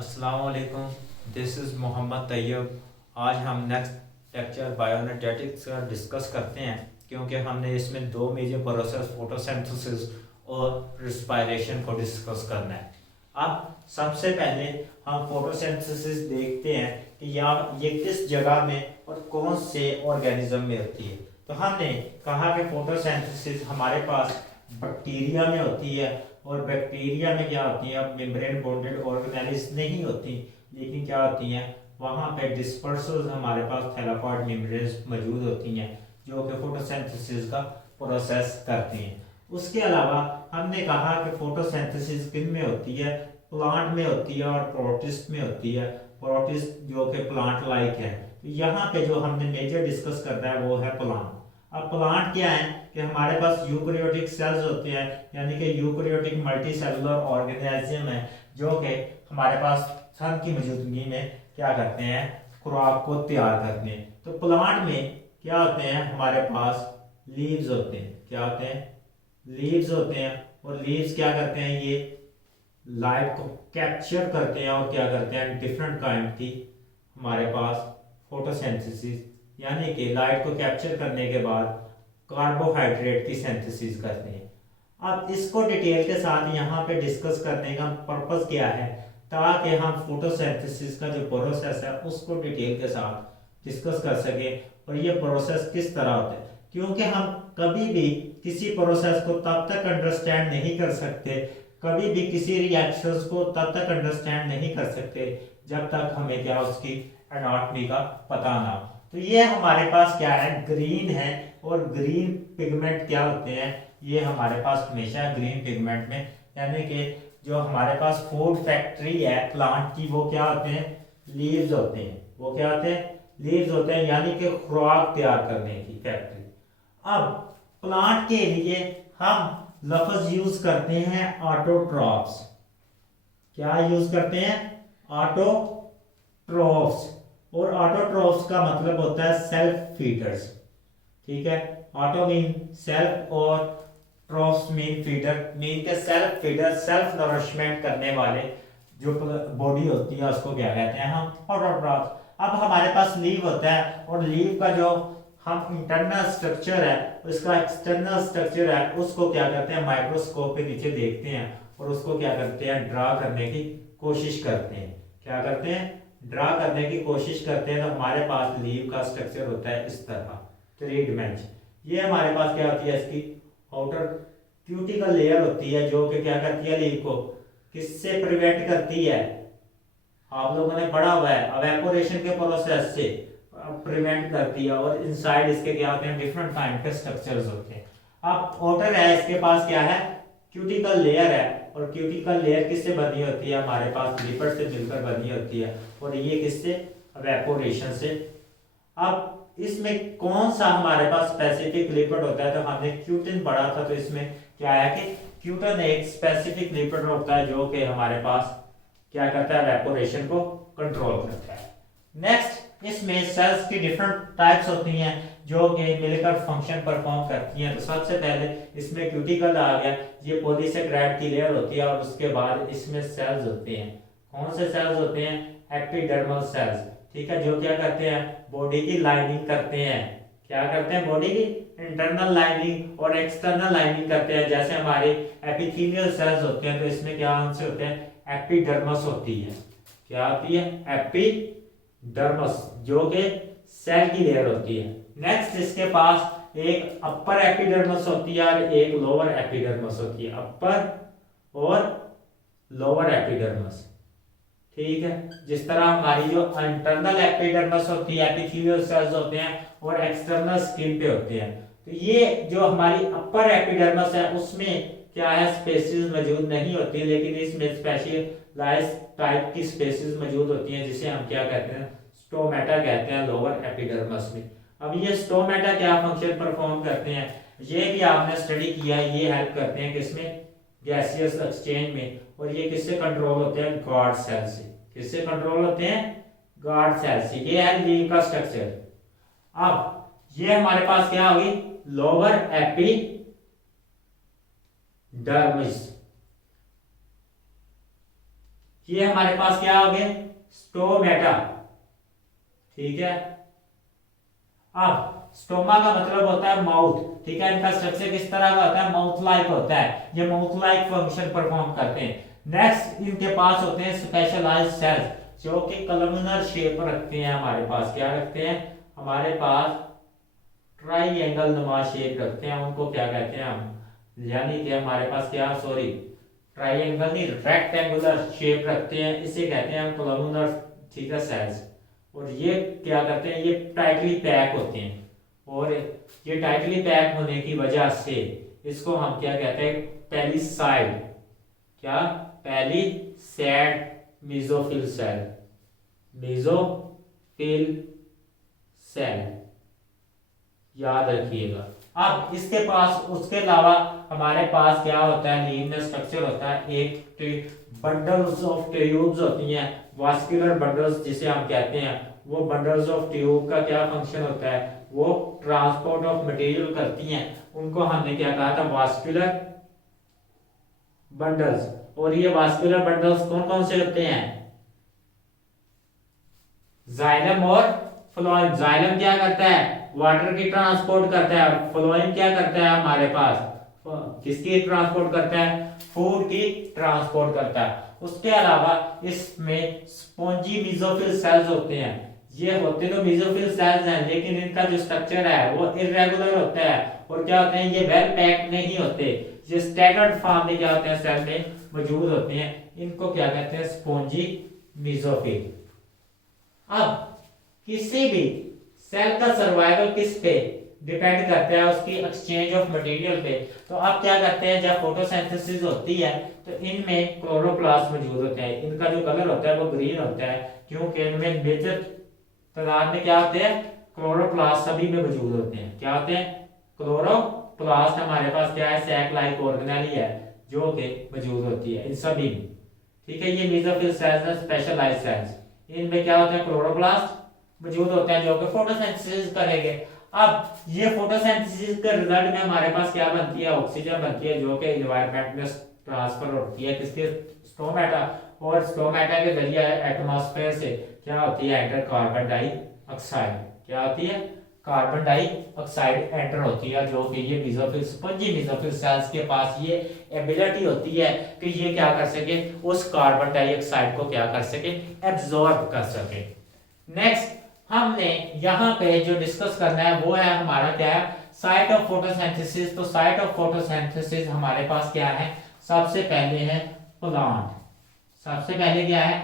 अस्सलाम वालेकुम। This is Mohammad Tayyab. आज हम नेक्स्ट लेक्चर बायोएनर्जेटिक्स का डिस्कस करते हैं, क्योंकि हमने इसमें दो मेजर प्रोसेस फोटोसिंथेसिस और रिस्पायरेशन को डिस्कस करना है। अब सबसे पहले हम फोटोसिंथेसिस देखते हैं कि ये किस जगह में और कौन से ऑर्गेनिज्म में होती है। तो हमने कहा कि फोटोसिंथेसिस हमारे पास बैक्टीरिया में होती है, और बैक्टीरिया में क्या होती है, मेम्ब्रेन बॉन्डेड ऑर्गेनेल्स नहीं होती, लेकिन क्या होती हैं, वहाँ पे डिस्पर्सल हमारे पास थैलाकॉइड मेम्ब्रेन्स मौजूद होती हैं जो कि फोटोसिंथेसिस का प्रोसेस करती हैं। उसके अलावा हमने कहा कि फोटोसिंथेसिस किन में होती है, प्लांट में होती है और प्रोटिस्ट में होती है। प्रोटिस्ट जो कि प्लांट लाइक है। तो यहाँ पे जो हमने मेजर डिस्कस करना है वो है प्लांट। अब प्लांट क्या है कि हमारे पास यूकैरियोटिक सेल्स होते हैं, यानी कि यूकैरियोटिक मल्टीसेलुलर ऑर्गेनिज्म है जो कि हमारे पास सन की मौजूदगी में क्या करते हैं, खुराक को तैयार करते हैं। तो प्लांट में क्या होते हैं, हमारे पास लीव्स होते हैं। क्या होते हैं? लीव्स होते हैं। और लीव्स क्या करते हैं, ये लाइट को कैप्चर करते हैं और क्या करते हैं, डिफरेंट काइंड की हमारे पास फोटोसिंथेसिस, यानी कि लाइट को कैप्चर करने के बाद कार्बोहाइड्रेट की सिंथेसिस करते हैं। अब इसको डिटेल के साथ यहाँ पे डिस्कस करने का पर्पस क्या है, ताकि हम फोटोसिंथेसिस का जो प्रोसेस है उसको डिटेल के साथ डिस्कस कर सके और ये प्रोसेस किस तरह होता है। क्योंकि हम कभी भी किसी प्रोसेस को तब तक अंडरस्टैंड नहीं कर सकते, कभी भी किसी रिएक्शंस को तब तक अंडरस्टैंड नहीं कर सकते जब तक हमें क्या उसकी एनाटॉमी का पता ना हो। तो ये हमारे पास क्या है, ग्रीन है। और ग्रीन पिगमेंट क्या होते हैं, ये हमारे पास हमेशा ग्रीन पिगमेंट में, यानी कि जो हमारे पास फूड फैक्ट्री है प्लांट की, वो क्या होते हैं, लीव्स होते हैं। वो क्या होते हैं, लीव्स होते हैं, यानी कि खुराक तैयार करने की फैक्ट्री। अब प्लांट के लिए हम लफ्ज यूज करते हैं ऑटोट्रॉफ्स। क्या यूज करते हैं, ऑटोट्रॉफ्स। और ऑटोट्रॉफ्स का मतलब होता है सेल्फ फीडर्स। ठीक है, ऑटो मीन सेल्फ और ट्रॉफ्स मीन फीडर। मीन के सेल्फ फीडर, सेल्फ नरिशमेंट करने वाले जो बॉडी होती है उसको क्या कहते हैं, हम ऑटोट्रॉफ्स। अब हमारे पास लीव होता है, और लीव का जो हम इंटरनल स्ट्रक्चर है, उसका एक्सटर्नल स्ट्रक्चर है, उसको क्या करते हैं, माइक्रोस्कोप के नीचे देखते हैं और उसको क्या करते हैं, ड्रा करने की कोशिश करते हैं। क्या करते हैं, ड्रा करने की कोशिश करते हैं। तो हमारे पास लीव का स्ट्रक्चर होता है इस तरह, 3 डिमेंशन। ये हमारे पास क्या होती है, इसकी आउटर क्यूटिकल लेयर होती है जो कि क्या करती है, लीव को किससे प्रिवेंट करती है, आप लोगों ने पढ़ा हुआ है, इवेपोरेशन के प्रोसेस से प्रिवेंट करती है। और इनसाइड इसके क्या होते हैं, डिफरेंट काइंड के स्ट्रक्चर्स होते हैं। अब आउटर है, इसके पास क्या है, क्यूटिकल लेयर है। और क्यूटिकल लेयर किससे बनी होती है, हमारे पास लिपिड से मिलकर बनी होती है। और ये किससे, इवेपोरेशन से। अब इसमें कौन सा हमारे पास स्पेसिफिक लिपिड होता है, तो हमने क्यूटिन पढ़ा था। तो इसमें क्या है कि क्यूटिन एक स्पेसिफिक लिपिड होता है जो कि हमारे पास क्या करता है, इवेपोरेशन को कंट्रोल करता है। नेक्स्ट, इसमें सेल्स की डिफरेंट टाइप्स होती हैं जो कि मिलकर फंक्शन परफॉर्म करती हैं। तो सबसे पहले इसमें क्यूटिकल आ गया, ये पॉलीसेकेराइड की लेयर होती है। और उसके बाद इसमें सेल्स होते हैं। कौन से सेल्स होते हैं, एपिडर्मल सेल्स। ठीक है, जो क्या करते हैं, बॉडी की लाइनिंग करते हैं। क्या करते हैं, बॉडी की इंटरनल लाइनिंग और एक्सटर्नल लाइनिंग करते हैं। जैसे हमारे एपिथेलियल सेल्स होते हैं, तो इसमें क्या आंसर होते हैं, एपिडर्मस होती है। क्या होती है, एपिडर्मस, जो कि सेल की लेयर होती है। नेक्स्ट, इसके पास एक अपर एपिडर्मस होती है और एक लोअर एपिडर्मस होती है। अपर और लोअर एपिडर्मस। ठीक है, जिस तरह हमारी जो इंटरनल एपिडर्मस होती है, एपिथेलियल सेल्स होते हैं और एक्सटर्नल स्किन पे होते हैं। तो ये जो हमारी अपर एपिडर्मस है उसमें क्या है, स्पेसिस मौजूद नहीं होती, लेकिन इसमें स्पेशलाइज्ड टाइप की स्पेसिस मौजूद होती हैं, जिसे हम क्या कहते हैं, स्टोमेटा कहते हैं लोअर एपिडर्मस में। अब ये स्टोमेटा क्या फंक्शन परफॉर्म करते हैं, ये भी आपने स्टडी किया है। ये हेल्प करते हैं किसमें, गैसियस एक्सचेंज में। और ये किससे कंट्रोल होते हैं, गार्ड सेल से। किससे कंट्रोल होते हैं, गार्ड सेल से। ये है लीव का स्ट्रक्चर। अब ये हमारे पास क्या होगी, लोअर एपिडर्मिस। ये हमारे पास क्या हो गए, स्टोमेटा। ठीक है, अब स्टोमा का मतलब होता है माउथ। ठीक है, इनका स्ट्रक्चर किस तरह का होता है, माउथ लाइक होता है, ये माउथ लाइक फंक्शन परफॉर्म करते हैं। नेक्स्ट इनके पास होते हैं स्पेशलाइज्ड सेल्स जो कि कॉलमनर शेप रखते हैं। हमारे पास क्या रखते हैं, हमारे पास ट्राइएंगल नुमा शेप रखते हैं, उनको क्या कहते हैं हम, यानी कि हमारे पास क्या, सॉरी ट्राइएंगल नहीं, रेक्टेंगुलर शेप रखते हैं, इसे कहते हैं हम कॉलमनर, ठीक है, सेल्स। और ये क्या करते हैं, ये टाइटली पैक होते हैं, और ये टाइटली पैक होने की वजह से इसको हम क्या कहते हैं, पेलिसाइड, क्या, पेलिसैड मेसोफिल सेल, मेसोफिल सेल, याद रखिएगा। अब इसके पास, उसके अलावा हमारे पास क्या होता है, लीव में स्ट्रक्चर होता है, एक बंडल्स ऑफ ट्यूब्स होती हैं, वास्कुलर बंडल्स जिसे हम कहते हैं, वो बंडल्स ऑफ ट्यूब का क्या फंक्शन होता है, वो ट्रांसपोर्ट ऑफ मटेरियल करती हैं, उनको हमने क्या कहा था, वास्कुलर बंडल्स। और ये वास्कुलर बंडल्स कौन कौन से होते हैं, जाइलम और फ्लोएम। जाइलम क्या करता है, वाटर की ट्रांसपोर्ट करता है, और फ्लोएम क्या करता है, हमारे पास किसकी ट्रांसपोर्ट करता है, फूड की ट्रांसपोर्ट करता है। उसके अलावा इसमें स्पॉन्जी मेसोफिल सेल्स होते हैं, ये होते तो मेसोफिल सेल्स हैं, लेकिन इनका जो स्ट्रक्चर है वो इरेगुलर होता है, और क्या होते हैं, ये वेल पैक्ड नहीं होते, ये स्टैगर्ड फॉर्म में क्या होते हैं, सेल में मौजूद होते हैं, इनको क्या कहते हैं, स्पॉन्जी मेसोफिल। अब किसी भी सेल का सर्वाइवल किस पे डिपेंड करता है, उसकी एक्सचेंज ऑफ मटेरियल पे। तो आप क्या करते हैं, जब फोटोसिंथेसिस होती है तो इनमें क्लोरोप्लास्ट मौजूद होते हैं, इनका जो कलर होता है वो ग्रीन होता है, क्योंकि इनमें मेजर तादाद में क्या होते हैं, क्लोरोप्लास्ट सभी में मौजूद होते हैं। क्या होते हैं, क्लोरोप्लास्ट हमारे पास क्या है, सैक लाइक ऑर्गेनेली है जो कि मौजूद होती है इन सभी में। ठीक है, ये मेसोफिल सेल्स हैं, स्पेशलाइज्ड सेल्स, इनमें क्या होते हैं, क्लोरोप्लास्ट मौजूद होते हैं जो कि फोटोसिंथेसिस करेंगे। अब ये फोटोसिंथेसिस के रिजल्ट में हमारे पास क्या बनती है, ऑक्सीजन बनती है, जो कि एनवायरनमेंट में ट्रांसफर होती है किसके, स्टोमेटा, और स्टोमेटा के जरिए एटमॉस्फेयर से क्या होती है, एंटर कार्बन डाइऑक्साइड, क्या होती है, कार्बन डाइऑक्साइड एंटर होती है, जो कि ये मेसोफिल, स्पंजी मेसोफिल सेल्स के पास ये एबिलिटी होती है कि ये क्या कर सके, उस कार्बन डाइऑक्साइड को क्या कर सके, एब्जॉर्ब कर सके। नेक्स्ट हमने यहाँ पे जो डिस्कस करना है वो है हमारा क्या है, साइट ऑफ फोटोसिंथेसिस। तो साइट ऑफ फोटोसिंथेसिस हमारे पास क्या है, सबसे पहले है प्लांट, सबसे पहले क्या है,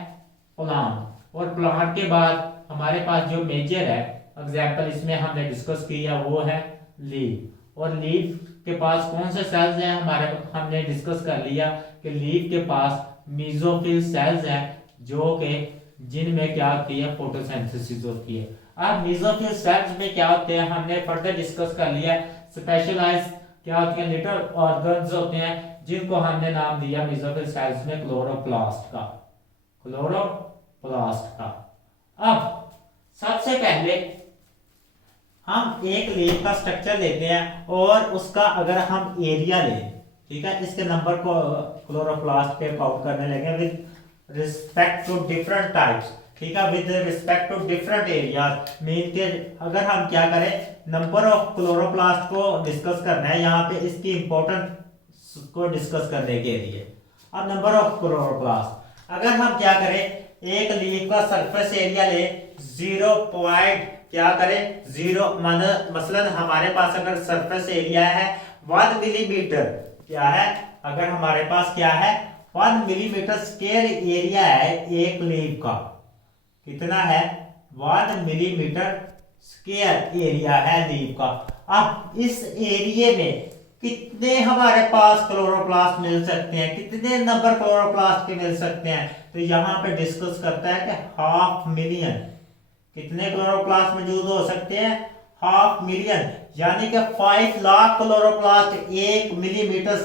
प्लांट, और प्लांट के बाद हमारे पास जो मेजर है एग्जांपल इसमें हमने डिस्कस किया वो है लीफ, और लीफ के पास कौन से सेल्स हैं हमारे, हमने डिस्कस कर लिया कि लीफ के पास मेसोफिल सेल्स हैं जो कि जिनमें क्या होती है, फोटोसिंथेसिस होती है। अब मेसोफिल सेल्स में क्या होते हैं हमने फर्दर डिस्कस कर लिया, स्पेशलाइज्ड क्या होती है, लिटिल ऑर्गन्स होते हैं जिनको हमने नाम दिया मेसोफिल सेल्स में क्लोरोप्लास्ट का, क्लोरोप्लास्ट का। अब सबसे पहले हम एक लीफ का स्ट्रक्चर लेते हैं और उसका अगर हम एरिया लें, ठीक है, इसके नंबर को क्लोरोप्लास्ट पे काउंट करने लगे with respect to different types, ठीक है, with respect to different areas, mean के अगर हम क्या करें, नंबर ऑफ क्लोरोप्लास्ट को डिस्कस करना है यहाँ पे, इसकी इंपॉर्टेंस को डिस्कस करने के लिए। अब नंबर ऑफ क्लोरोप्लास्ट, अगर हम क्या करें, एक लीफ का सरफेस एरिया ले 0 पॉइंट क्या करें 0, मसलन हमारे पास अगर सरफेस एरिया है 1 मिलीमीटर, क्या है, अगर हमारे पास क्या है 1 मिलीमीटर स्क्वायर एरिया है एक लीफ का, कितना है, 1 मिलीमीटर स्क्वायर एरिया है लीफ का। अब इस एरिया में कितने हमारे पास क्लोरोप्लास्ट मिल सकते हैं, कितने नंबर क्लोरोप्लास्ट के मिल सकते हैं, तो यहाँ पे डिस्कस करता है कि 500 मिलियन, कितने क्लोरोप्लास्ट मौजूद हो सकते हैं, 500 मिलियन, यानी कि 5 लाख क्लोरोप्लास्ट 1 मिलीमीटर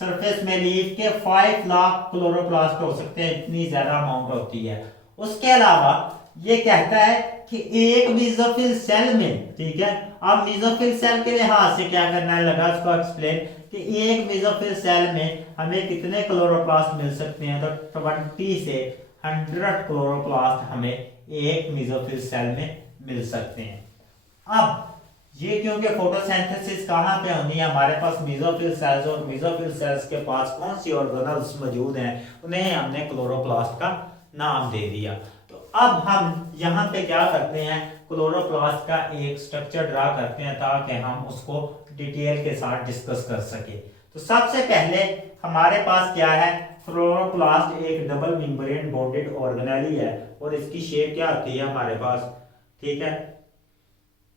सरफेस में लीफ के 5 लाख क्लोरोप्लास्ट हो सकते हैं, इतनी ज्यादा अमाउंट होती है। उसके अलावा ये कहता है कि एक मेसोफिल सेल में, ठीक है, अब मेसोफिल सेल के लिहाज से क्या करना है लगा उसको एक्सप्लेन कि एक मेसोफिल सेल में हमें कितने क्लोरोप्लास्ट मिल सकते हैं, तो 20 से 100 क्लोरोप्लास्ट हमें एक मेसोफिल सेल में मिल सकते हैं। अब ये क्योंकि फोटोसिंथेसिस कहाँ पे होनी है, हमारे पास मेसोफिल सेल्स, और मेसोफिल सेल्स के पास कौन सी ऑर्गेनेल्स मौजूद हैं, उन्हें हमने क्लोरोप्लास्ट का नाम दे दिया। तो अब हम यहाँ पे क्या करते हैं, क्लोरोप्लास्ट का एक स्ट्रक्चर ड्रा करते हैं ताकि हम उसको डिटेल के साथ डिस्कस कर सके। तो सबसे पहले हमारे पास क्या है, क्लोरोप्लास्ट एक डबल मेम्ब्रेन बॉन्डेड ऑर्गेनेल है, और इसकी शेप क्या होती है हमारे पास, ठीक है,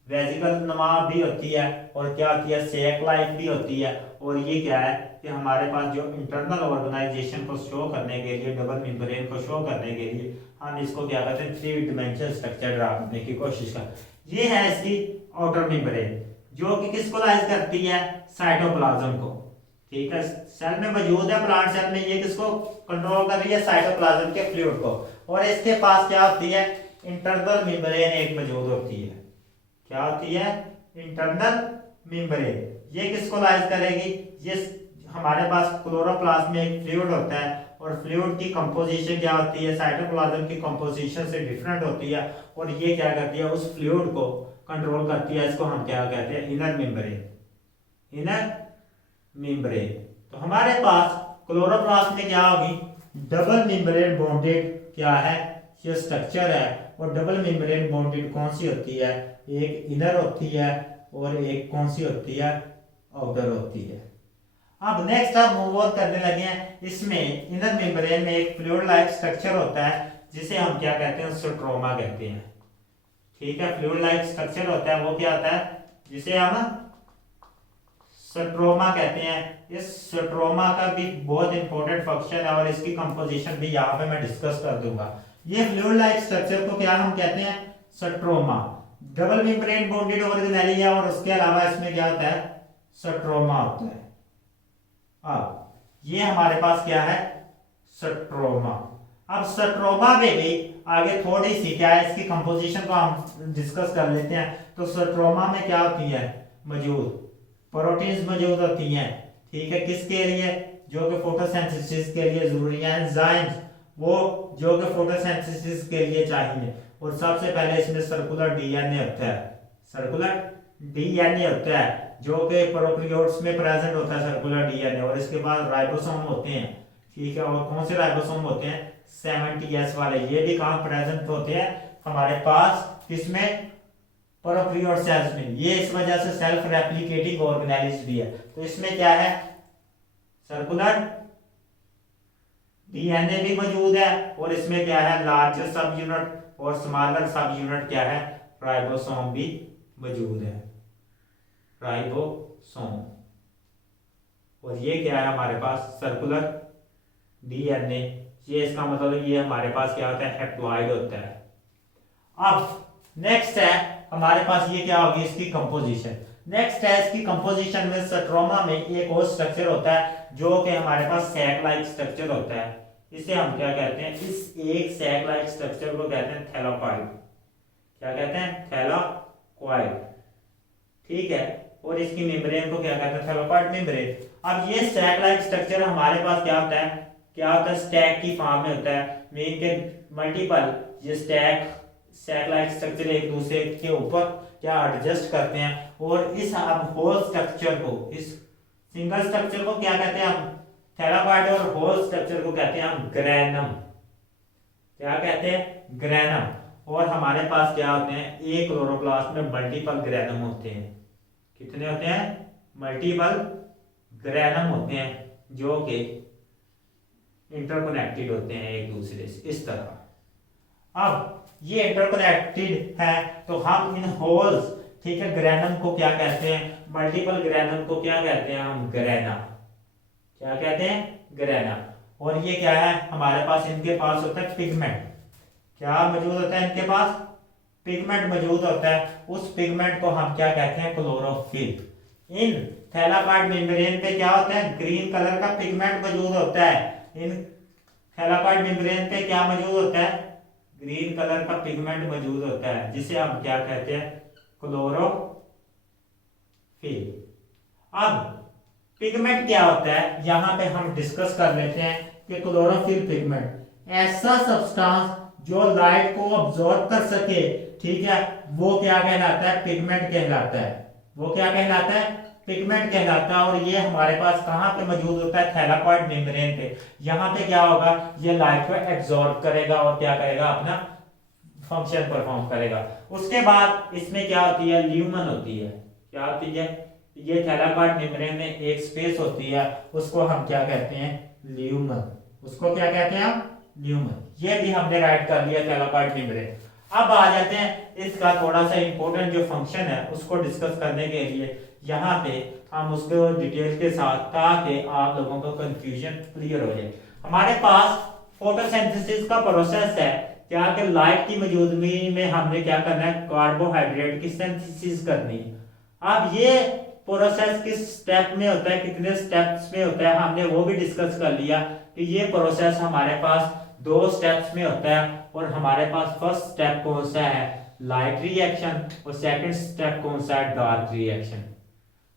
वेजिकल नुमा भी होती है, और क्या होती है, सेक लाइक भी होती है। और ये क्या है कि हमारे पास जो इंटरनल ऑर्गेनाइजेशन को शो करने के लिए, डबल मेम्ब्रेन को शो करने के लिए हम इसको क्या करते हैं, 3 डिमेंशनल स्ट्रक्चर ड्रा करने की कोशिश कर। ये है इसकी आउटर मेम्ब्रेन जो कि किसको लाइज करती है, साइटोप्लाज्म को, ठीक है, सेल में मौजूद है प्लांट सेल में, ये किसको कंट्रोल कर रही है, साइटोप्लाज्म के फ्लूइड को। और इसके पास क्या होती है, इंटरनल मेम्ब्रेन एक मौजूद होती है, क्या होती है, इंटरनल मेम्ब्रेन। ये किसको लाइज करेगी, ये हमारे पास क्लोरोप्लास्ट में एक फ्लूइड होता है, और फ्लूइड की कंपोजिशन क्या होती है, साइटोप्लाज्म की कंपोजिशन से डिफरेंट होती है, और ये क्या करती है, उस फ्लूइड को कंट्रोल करती है। इसको हम क्या कहते हैं, इनर मेम्ब्रेन, इनर मेम्ब्रेन। तो हमारे पास क्लोरोप्लास्ट में क्या होगी, डबल मेम्ब्रेन बॉन्डेड क्या है, ये स्ट्रक्चर है। और डबल मेम्ब्रेन बॉन्डेड कौन सी होती है, एक इनर होती है और एक कौन सी होती है, आउटर होती है। अब नेक्स्ट हम मूव ऑन करने लगे हैं। इसमें इनर मेम्ब्रेन में एक फ्लूइड लाइक स्ट्रक्चर होता है जिसे हम क्या कहते हैं, स्ट्रोमा कहते हैं, ठीक है, फ्लूइड लाइक स्ट्रक्चर होता है, वो क्या होता है, जिसे हम स्ट्रोमा कहते हैं। इस स्ट्रोमा का भी बहुत इंपॉर्टेंट फंक्शन है, और इसकी कंपोजिशन भी यहाँ पे मैं डिस्कस कर दूंगा। ये फ्लूइड लाइक स्ट्रक्चर को क्या हम कहते हैं, stroma. Double membrane bonded organelle है, और उसके अलावा इसमें क्या होता है, स्ट्रोमा होता है। अब ये हमारे पास क्या है, स्ट्रोमा। अब स्ट्रोमा में भी आगे थोड़ी सी क्या है, इसकी कंपोजिशन को हम डिस्कस कर लेते हैं। तो स्ट्रोमा में क्या होती है, मौजूद प्रोटीन्स मौजूद होती हैं, ठीक है, किसके लिए, जो कि फोटोसिंथेसिस के लिए जरूरी है, एंजाइम्स वो जो कि फोटोसिंथेसिस के लिए चाहिए। और सबसे पहले इसमें सर्कुलर डीएनए होता है, सर्कुलर डीएनए होता है जो कि प्रोकैरियोट्स में प्रेजेंट होता है, सर्कुलर डीएनए। और इसके बाद राइबोसोम होते हैं, ठीक है, और कौन से राइबोसोम होते हैं, 70S वाले, ये भी कहाँ प्रेजेंट होते हैं हमारे पास, किसमें, प्रोकैरियोट सेल्स में। ये इस वजह से सेल्फ रेप्लिकेटिंग ऑर्गेनेल्स भी है। तो इसमें क्या है, सर्कुलर डीएनए भी मौजूद है, और इसमें क्या है, लार्जर सब यूनिट और स्मॉलर सब यूनिट क्या है, राइबोसोम भी मौजूद है, राइबोसोम। और ये क्या है हमारे पास, सर्कुलर डीएनए, ये इसका मतलब ये हमारे पास क्या होता है, हैप्लॉइड होता है। अब नेक्स्ट है हमारे पास, ये क्या होगी, इसकी कंपोजिशन। नेक्स्ट है इसकी कंपोजिशन में, स्ट्रोमा में एक और स्ट्रक्चर होता है जो कि हमारे पास सैक लाइक स्ट्रक्चर होता है। इसे हम क्या कहते हैं, इस एक सैक लाइक स्ट्रक्चर को कहते हैं थैलाकॉइड, क्या कहते हैं, थैलाकॉइड, ठीक है। और इसकी मेम्ब्रेन को क्या कहते हैं, थैलाकॉइड मेम्ब्रेन। अब ये सैक लाइक स्ट्रक्चर हमारे पास क्या होता है, क्या होता है, स्टैक की फॉर्म में होता है, मीन के मल्टीपल ये स्टैक सैक लाइक स्ट्रक्चर एक दूसरे के ऊपर क्या एडजस्ट करते हैं। और इस अब होल स्ट्रक्चर को, इस सिंगल स्ट्रक्चर को क्या कहते हैं हम, थैलाकॉइड, और होल स्ट्रक्चर को कहते हैं हम ग्रेनम, क्या कहते हैं, ग्रेनम। और हमारे पास क्या होते हैं, एक क्लोरोप्लास्ट में मल्टीपल ग्रेनम होते हैं, कितने होते हैं, मल्टीपल ग्रेनम होते हैं, जो कि इंटरकनेक्टेड होते हैं एक दूसरे से, इस तरह। अब ये इंटरकनेक्टेड है, तो हम इन होल्स, ठीक है, ग्रेनम को क्या कहते हैं, मल्टीपल ग्रेनम को क्या कहते हैं हम, ग्रेना, क्या कहते हैं, ग्रेना। और ये क्या है हमारे पास, इनके पास होता है पिगमेंट, क्या मौजूद होता है इनके पास, पिगमेंट मौजूद होता है। उस पिगमेंट को हम क्या कहते हैं, क्लोरोफिल। इन थैलाकॉइड मेम्ब्रेन पे क्या होता है, ग्रीन कलर का पिगमेंट मौजूद होता है। इन थैलाकॉइड मेम्ब्रेन पे क्या मौजूद होता है, ग्रीन कलर का पिगमेंट मौजूद होता है जिसे हम क्या कहते हैं, क्लोरोफिल। अब पिगमेंट क्या होता है, यहां पे हम डिस्कस कर लेते हैं कि क्लोरोफिल पिगमेंट ऐसा सब्सटेंस जो लाइट को ऑब्जॉर्ब कर सके, ठीक है, वो क्या कहलाता है, पिगमेंट कहलाता है। वो क्या कहलाता है, पिगमेंट कहलाता है। और ये हमारे पास कहाँ पे मौजूद होता है, थैलाकॉइड मेम्ब्रेन पे। यहाँ पे क्या होगा, ये लाइट को एब्जॉर्ब करेगा और क्या करेगा, अपना फंक्शन परफॉर्म करेगा। उसके बाद इसमें क्या होती है, ल्यूमन होती है। क्या होती है, ये थैलाकॉइड मेम्ब्रेन में एक स्पेस होती है, उसको हम क्या कहते हैं, ल्यूमन। उसको क्या कहते हैं हम, ल्यूमन। ये भी हमने राइट कर लिया, थैलाकॉइड मेम्ब्रेन। अब आ जाते हैं इसका थोड़ा सा इंपॉर्टेंट जो फंक्शन है उसको डिस्कस करने के लिए। यहाँ पे हम उसको डिटेल के साथ, ताकि आप लोगों को कंफ्यूजन क्लियर हो जाए। हमारे पास फोटोसिंथेसिस का प्रोसेस है, क्या कि लाइट की मौजूदगी में हमने क्या करना है, कार्बोहाइड्रेट की सिंथेसिस करनी है। अब ये प्रोसेस किस स्टेप में होता है, कितने स्टेप्स में होता है, हमने वो भी डिस्कस कर लिया कि ये प्रोसेस हमारे पास 2 स्टेप्स में होता है। और हमारे पास फर्स्ट स्टेप कौन सा है, लाइट रिएक्शन, और सेकंड स्टेप कौन सा है, डार्क रिएक्शन।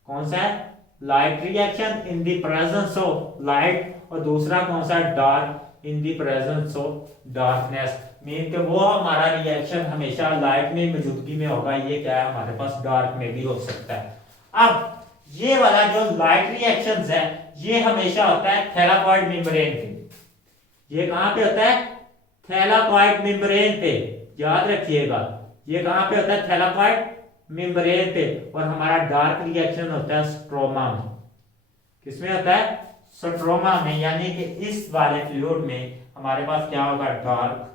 कौन सा है, light reaction in the presence of light, और दूसरा कौन सा है, dark in the presence of darkness. Mean कि वो हमारा रिएक्शन हमेशा लाइट में मौजूदगी में होगा, ये क्या है, हमारे पास डार्क में भी हो सकता है। अब ये वाला जो लाइट रिएक्शंस है, ये हमेशा होता है थैलाकॉइड मेम्ब्रेन पे। ये कहां पे होता है, थैलाकॉइड मेम्ब्रेन पे। याद रखिएगा, ये कहां पे होता है, थैलाकॉइड मेम्ब्रेन पे। और हमारा डार्क रिएक्शन होता है स्ट्रोमा में। किसमें होता है, स्ट्रोमा में। यानी कि इस वाले फ्लूइड में हमारे पास क्या होगा, डार्क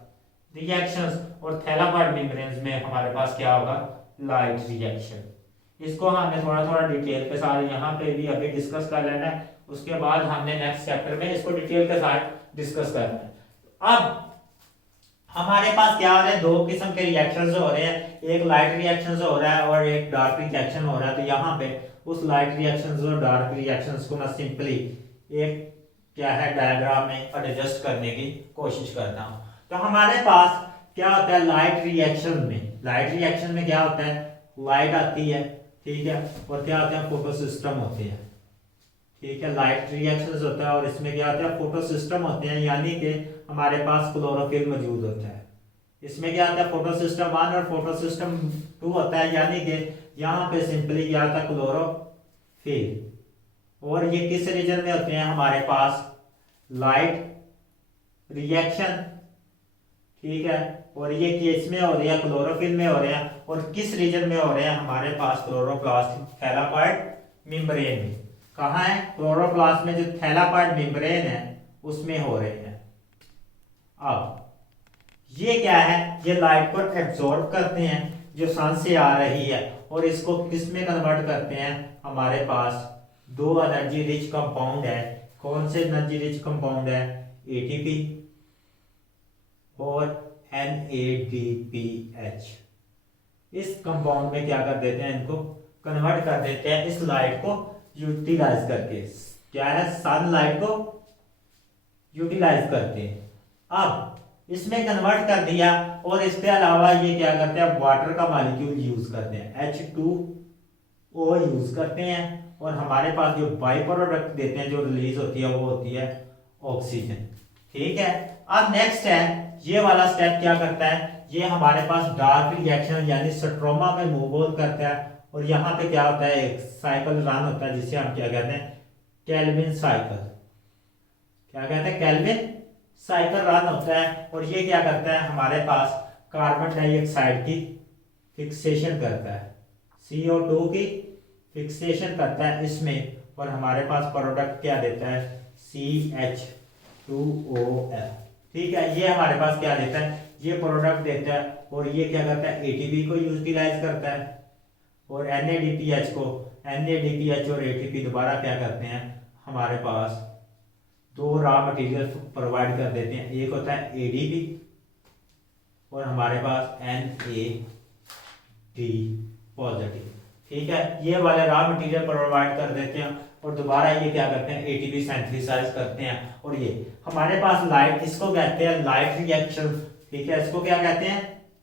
रिएक्शंस, और थैलाकॉइड मेम्ब्रेन्स में हमारे पास क्या होगा, लाइट रिएक्शन। इसको हमने थोड़ा थोड़ा डिटेल के साथ यहाँ पे भी अभी डिस्कस कर लेना है। उसके बाद हमने नेक्स्ट चैप्टर में इसको डिटेल के साथ डिस्कस करना है। अब हमारे पास क्या हो रहा है, 2 किस्म के रिएक्शंस हो रहे हैं, एक लाइट रिएक्शन हो रहा है और एक डार्क रिएक्शन हो रहा है। तो यहाँ पे उस लाइट रिएक्शंस और डार्क रिएक्शंस को मैं सिंपली एक क्या है, डायग्राम में एडजस्ट करने की कोशिश करता हूँ। तो हमारे पास क्या होता है, लाइट रिएक्शन में क्या होता है, लाइट आती है, ठीक है, और क्या होते हैं, फोटो सिस्टम होते हैं, ठीक है। लाइट रिएक्शंस होता है और इसमें क्या होता है, फोटो सिस्टम होते हैं, यानी कि हमारे पास क्लोरोफिल मौजूद होता है। इसमें क्या होता है, फोटो सिस्टम 1 और फोटो सिस्टम 2 होता है, यानी कि यहाँ पे सिंपली क्या होता है, क्लोरोफिल। और ये किस रीजन में होते हैं, हमारे पास लाइट रिएक्शन, ठीक है, और ये किस में हो रही है, क्लोरोफिल में हो रहे हैं। और किस रीजन में हो रहे हैं, हमारे पास क्लोरोप्लास्ट थैलाकॉइड मेम्ब्रेन में। कहाँ है, क्लोरोप्लास्ट में जो थैलाकॉइड मेम्ब्रेन है उसमें हो रहे हैं। अब ये क्या है, ये लाइट को एब्जॉर्ब करते हैं जो सन से आ रही है, और इसको किस में कन्वर्ट करते हैं, हमारे पास 2 एनर्जी रिच कंपाउंड है। कौन से एनर्जी रिच कंपाउंड है, एटीपी और NADPH। इस कंपाउंड में क्या कर देते हैं, इनको कन्वर्ट कर देते हैं इस लाइट को यूटिलाइज करके। क्या है, सनलाइट को यूटिलाइज करते हैं। अब इसमें कन्वर्ट कर दिया, और इसके अलावा ये क्या करते हैं, वाटर का मॉलिक्यूल यूज करते हैं, H2O यूज करते हैं। और हमारे पास जो बाई प्रोडक्ट देते हैं, जो रिलीज होती है, वो होती है ऑक्सीजन, ठीक है। अब नेक्स्ट है, ये वाला स्टेप क्या करता है, ये हमारे पास डार्क रिएक्शन यानी स्ट्रोमा में मूव ऑन करता है। और यहाँ पे क्या होता है, एक साइकिल रन होता है जिसे हम क्या कहते हैं, केल्विन साइकिल। क्या कहते हैं, केल्विन साइकिल रन होता है। और ये क्या करता है, हमारे पास कार्बन डाइऑक्साइड की फिक्सेशन करता है, CO2 की फिक्सेशन करता है इसमें। और हमारे पास प्रोडक्ट क्या देता है, CH2OL, ठीक है। ये हमारे पास क्या देता है, ये प्रोडक्ट देता है। और ये क्या करता है, ATP को यूटिलाइज करता है। और NADPH और ATP दोबारा क्या करते हैं, हमारे पास 2 रॉ मटेरियल प्रोवाइड कर देते हैं। एक होता है ADP और हमारे पास NAD पॉजिटिव, ठीक है। ये वाले रॉ मटेरियल प्रोवाइड कर देते हैं और दोबारा ये क्या करते हैं, ATP सिंथेसाइज करते हैं। और ये हमारे पास लाइट, इसको कहते हैं लाइट रिएक्शन ठीक है, इसको क्या कहते हैं,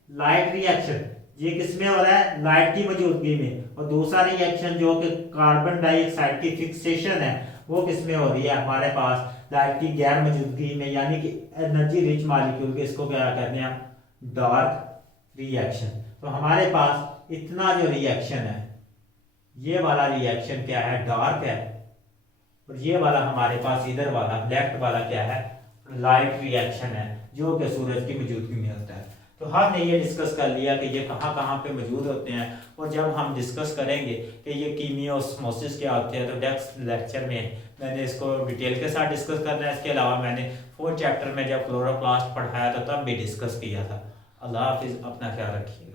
लाइट रिएक्शन। ये किसमें हो रहा है, लाइट की मौजूदगी में। और दूसरा रिएक्शन जो कि कार्बन डाइऑक्साइड की फिक्सेशन है, वो किसमें हो रही है, हमारे पास लाइट की गैर मौजूदगी में, यानी कि एनर्जी रिच मॉलिक्यूल के, इसको क्या कहते हैं, डार्क रिएक्शन। तो हमारे पास इतना जो रिएक्शन है, ये वाला रिएक्शन क्या है, डार्क है, और ये वाला हमारे पास इधर वाला लेफ्ट वाला क्या है, लाइट रिएक्शन है, जो कि सूरज की मौजूदगी में होता है। तो हमने ये डिस्कस कर लिया कि ये कहाँ कहाँ पे मौजूद होते हैं, और जब हम डिस्कस करेंगे कि ये कीमियोस्मोसिस क्या होते हैं, तो नेक्स्ट लेक्चर में मैंने इसको डिटेल के साथ डिस्कस करना है। इसके अलावा मैंने 4th चैप्टर में जब क्लोरोप्लास्ट पढ़ाया था तब भी डिस्कस किया था। अल्लाह हाफिज़, अपना ख्याल रखिए।